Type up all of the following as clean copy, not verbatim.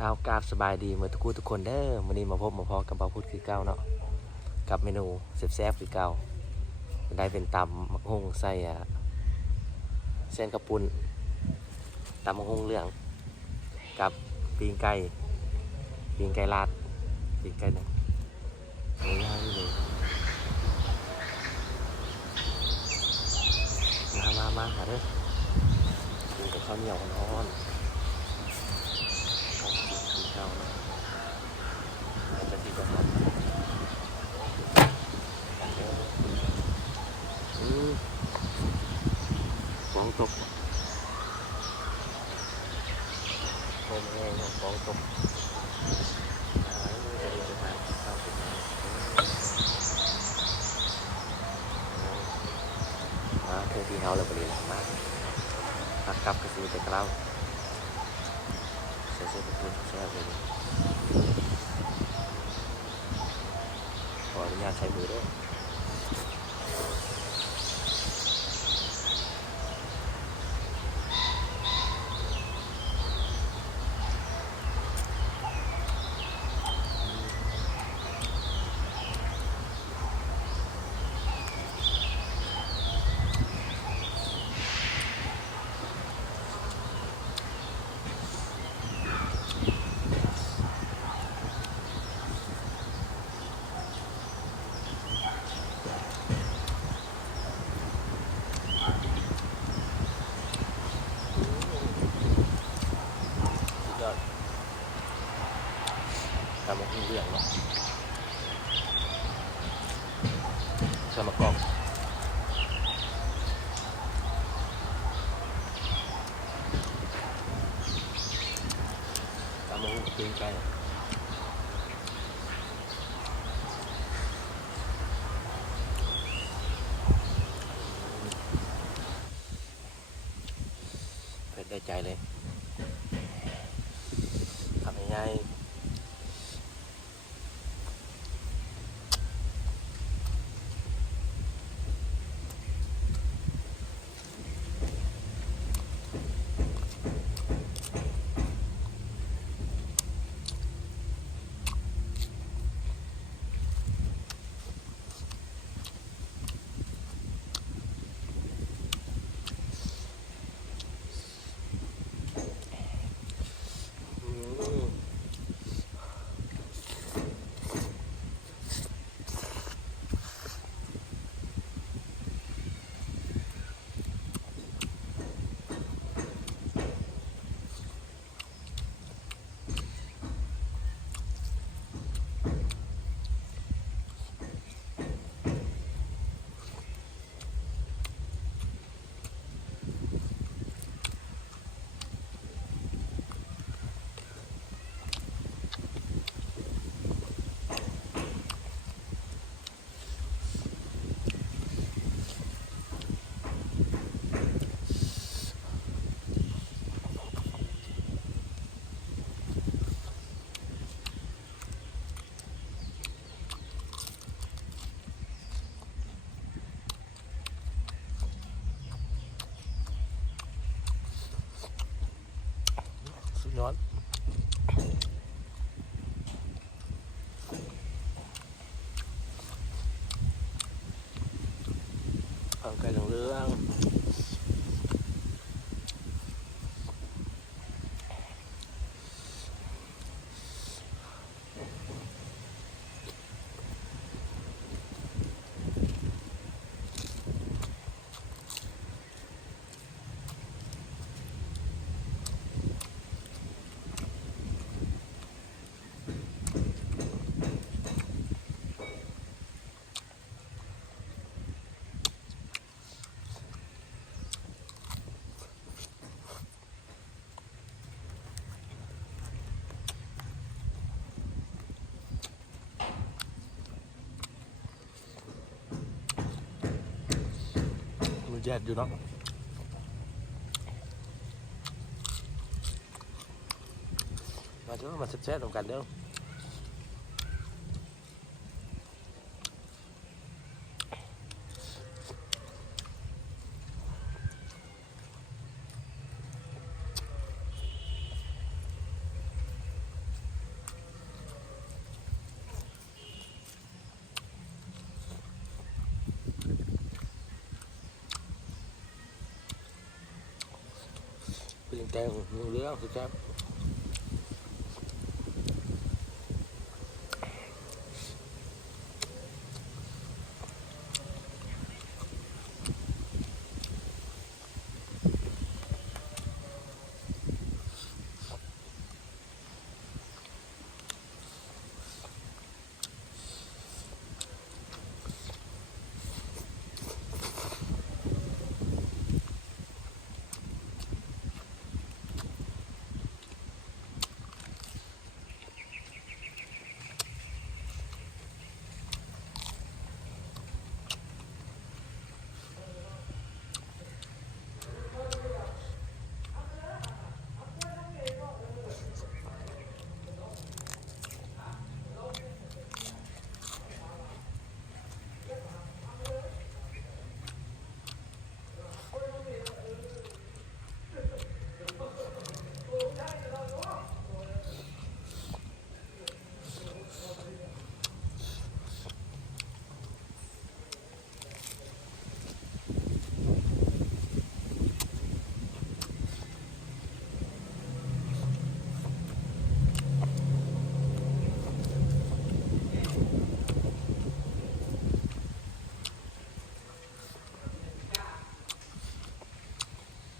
เอากราบสบายดีเมื่อทุกคู่ทุกคนเด้อวันนี้มาพบมาพอกับบ่าวพุธคือเก่าเนาะกับเมนูแซ่บๆคือเก่าได้เป็นตำมะฮุ่งใส่เส้นกระปุนตำมะฮุ่งเหลืองกับปีงไก่ลาดปีงไก่หนึ่งง่ายๆเลยมาหาเด้อกินกับข้าวเหนียวร้อนๆของกินคือเก่าเนาะมันจะดีกว่าครับอืมฟองตกโคมแห้งของฟองตกจะดีจะหาข้าวขึ้นมาเธอที่เฮาเลยบริหารมากหักกลับกระสีแต่กล้าใส่เสื้อตัวแซ่บเลยขออนุญาตใช้มือด้วยยอดตามมาขึ้นเรื่องเนาะใส่มะกอกตามมาหุ่นตีนไก่เผ็ดได้ใจเลยทำง่ายสุดยอดเอาไก่เหลืองมือแยดอยู่เนาะมาเถอะมาแซ่บๆตรงกันเด้อ เป็นแตงเรื่องสุดแซ่บ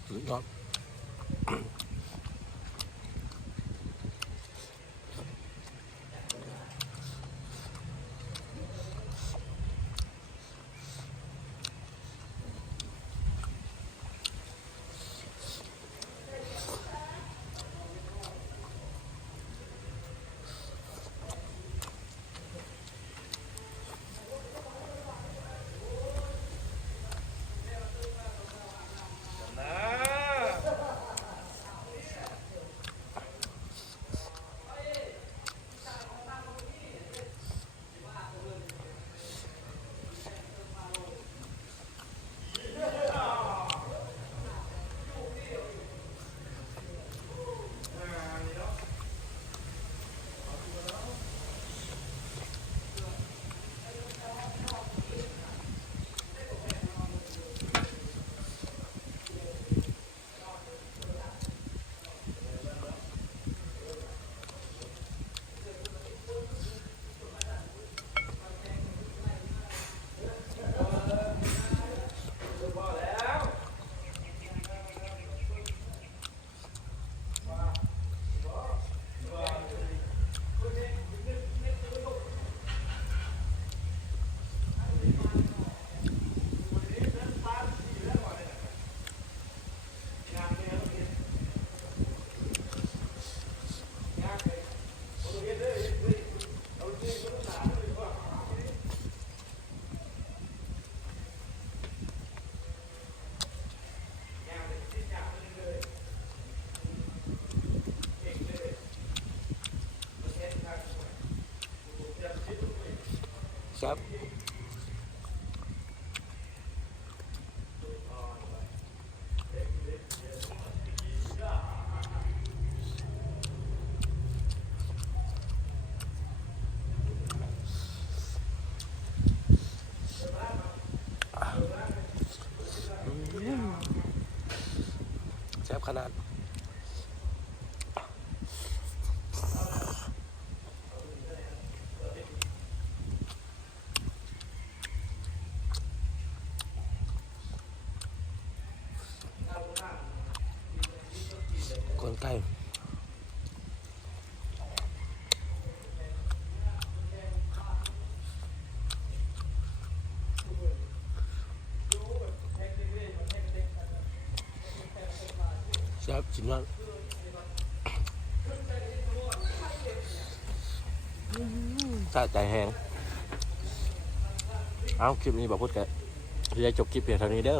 สุดยอดครับ แซ่บขนาดคนใกล้แซ่บจริงมากสะใจแห้งเอาคลิปนี้บอกพูดกันที่จะจบคลิปเพียงเท่านี้เด้อ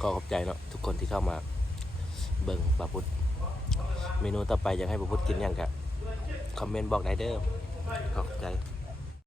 ขอขอบใจเนาะทุกคนที่เข้ามาเบิ่งบาพุดเมนูต่อไปอยากให้บาพุดกินอย่างกะคอมเมนต์บอกได้เด้อขอบใจ